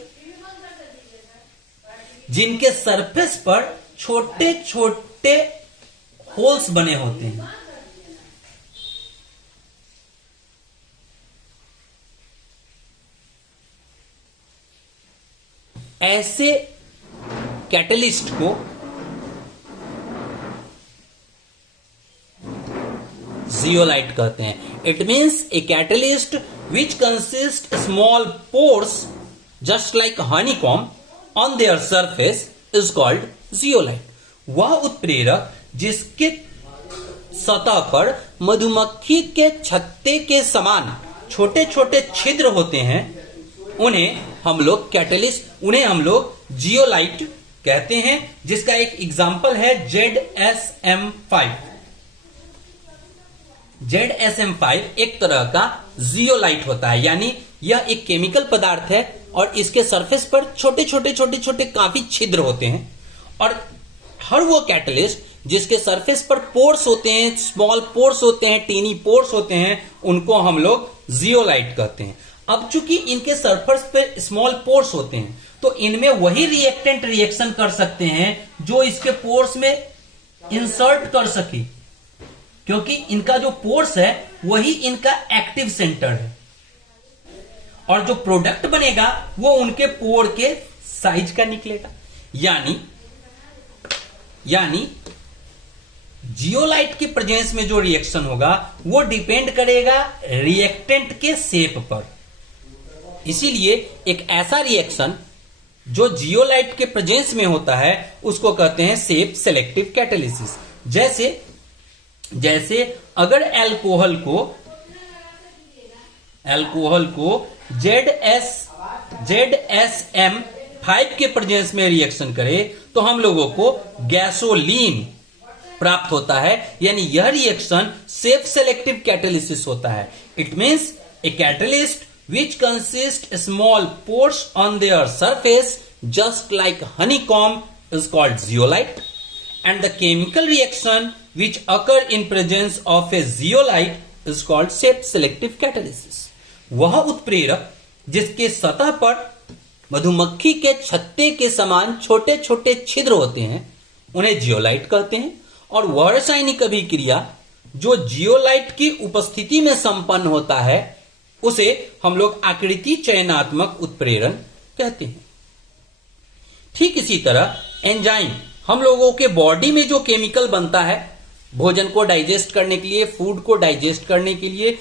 जिनके सरफेस पर छोटे छोटे होल्स बने होते हैं। ऐसे कैटलिस्ट को जियोलाइट कहते हैं। It means a catalyst which consist small pores just like honeycomb on their surface is called zeolite. वह उत्प्रेरक जिसके सतह पर मधुमक्खी के छत्ते के समान छोटे छोटे छिद्र होते हैं, उन्हें हम लोग कैटलिस्ट, उन्हें हम लोग जियोलाइट कहते हैं। जिसका एक एग्जाम्पल है ZSM5। ZSM5 एक तरह का जियोलाइट होता है, यानी यह एक केमिकल पदार्थ है और इसके सरफेस पर छोटे छोटे काफी छिद्र होते हैं। और हर वो कैटलिस्ट जिसके सरफेस पर पोर्स होते हैं, स्मॉल पोर्स होते हैं, टीनी पोर्स होते हैं, उनको हम लोग जियोलाइट कहते हैं। अब चूंकि इनके सरफेस पे स्मॉल पोर्स होते हैं तो इनमें वही रिएक्टेंट रिएक्शन कर सकते हैं जो इसके पोर्स में इंसर्ट कर सके, क्योंकि इनका जो पोर्स है वही इनका एक्टिव सेंटर है और जो प्रोडक्ट बनेगा वो उनके पोर के साइज का निकलेगा। यानी जियोलाइट के प्रेजेंस में जो रिएक्शन होगा वो डिपेंड करेगा रिएक्टेंट के शेप पर। इसीलिए एक ऐसा रिएक्शन जो जियोलाइट के प्रेजेंस में होता है उसको कहते हैं सेल्फ सेलेक्टिव कैटालिसिस। जैसे अगर अल्कोहल को ZSM5 के प्रेजेंस में रिएक्शन करे तो हम लोगों को गैसोलीन प्राप्त होता है, यानी यह रिएक्शन सेल्फ सेलेक्टिव कैटालिसिस होता है। It means a catalyst which consist small pores on their surface just like honeycomb is called zeolite, and the chemical reaction which occur in presence of a zeolite is called self selective catalysis। वह उत्प्रेरक जिसके सतह पर मधुमक्खी के छत्ते के समान छोटे छोटे छिद्र होते हैं उन्हें जियोलाइट कहते हैं, और वह रासायनिक अभिक्रिया जो जियोलाइट की उपस्थिति में संपन्न होता है उसे हम लोग आकृति चयनात्मक उत्प्रेरण कहते हैं। ठीक इसी तरह एंजाइम, हम लोगों के बॉडी में जो केमिकल बनता है भोजन को डाइजेस्ट करने के लिए, फूड को डाइजेस्ट करने के लिए,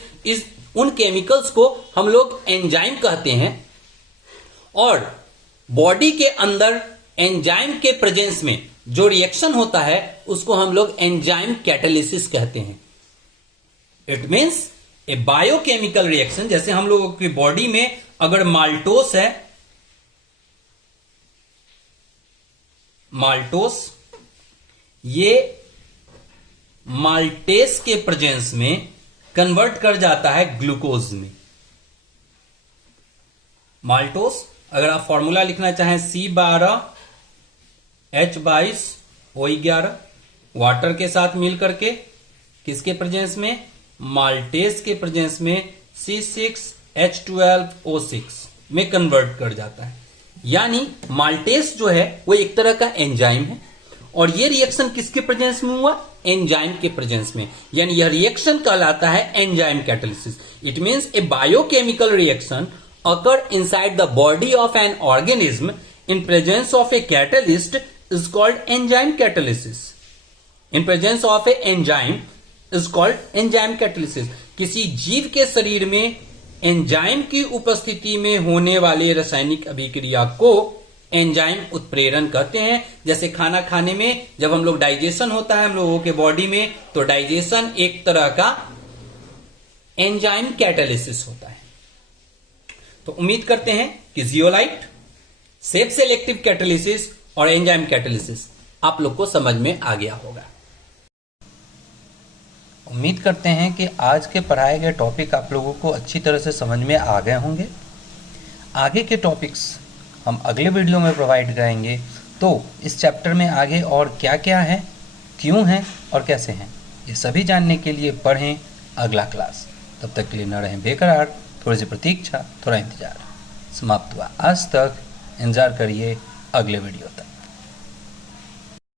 उन केमिकल्स को हम लोग एंजाइम कहते हैं। और बॉडी के अंदर एंजाइम के प्रेजेंस में जो रिएक्शन होता है उसको हम लोग एंजाइम कैटालिसिस कहते हैं। It means A biochemical reaction, जैसे हम लोगों की बॉडी में अगर माल्टोस है, ये माल्टेस के प्रेजेंस में कन्वर्ट कर जाता है ग्लूकोज में। माल्टोस, अगर आप फॉर्मूला लिखना चाहें C12H22O11, वाटर के साथ मिल करके किसके प्रेजेंस में, माल्टेस के प्रेजेंस में C6H12O6 में कन्वर्ट कर जाता है। यानी माल्टेस जो है वो एक तरह का एंजाइम है और ये रिएक्शन किसके प्रेजेंस में हुआ, एंजाइम के प्रेजेंस में, यानी यह रिएक्शन कहलाता है enzyme catalysis. It means A biochemical reaction occur inside the body of an organism in presence of a catalyst is called enzyme catalysis. In presence of a enzyme is called enzyme catalysis. किसी जीव के शरीर में एंजाइम की उपस्थिति में होने वाले रासायनिक अभिक्रिया को एंजाइम उत्प्रेरण कहते हैं। जैसे खाना खाने में जब हम लोग डाइजेशन होता है हम लोगों के बॉडी में, तो डाइजेशन एक तरह का एंजाइम कैटालिसिस होता है। तो उम्मीद करते हैं कि जियोलाइट, सेफ सेलेक्टिव कैटालिसिस और एंजाइम कैटालिसिस आप लोग को समझ में आ गया होगा। उम्मीद करते हैं कि आज के पढ़ाए गए टॉपिक आप लोगों को अच्छी तरह से समझ में आ गए होंगे। आगे के टॉपिक्स हम अगले वीडियो में प्रोवाइड करेंगे। तो इस चैप्टर में आगे और क्या क्या है, क्यों है और कैसे हैं, ये सभी जानने के लिए पढ़ें अगला क्लास। तब तक के लिए न रहें बेकरार, थोड़ी सी प्रतीक्षा, थोड़ा इंतजार। समाप्त हुआ आज तक, इंतजार करिए अगले वीडियो तक।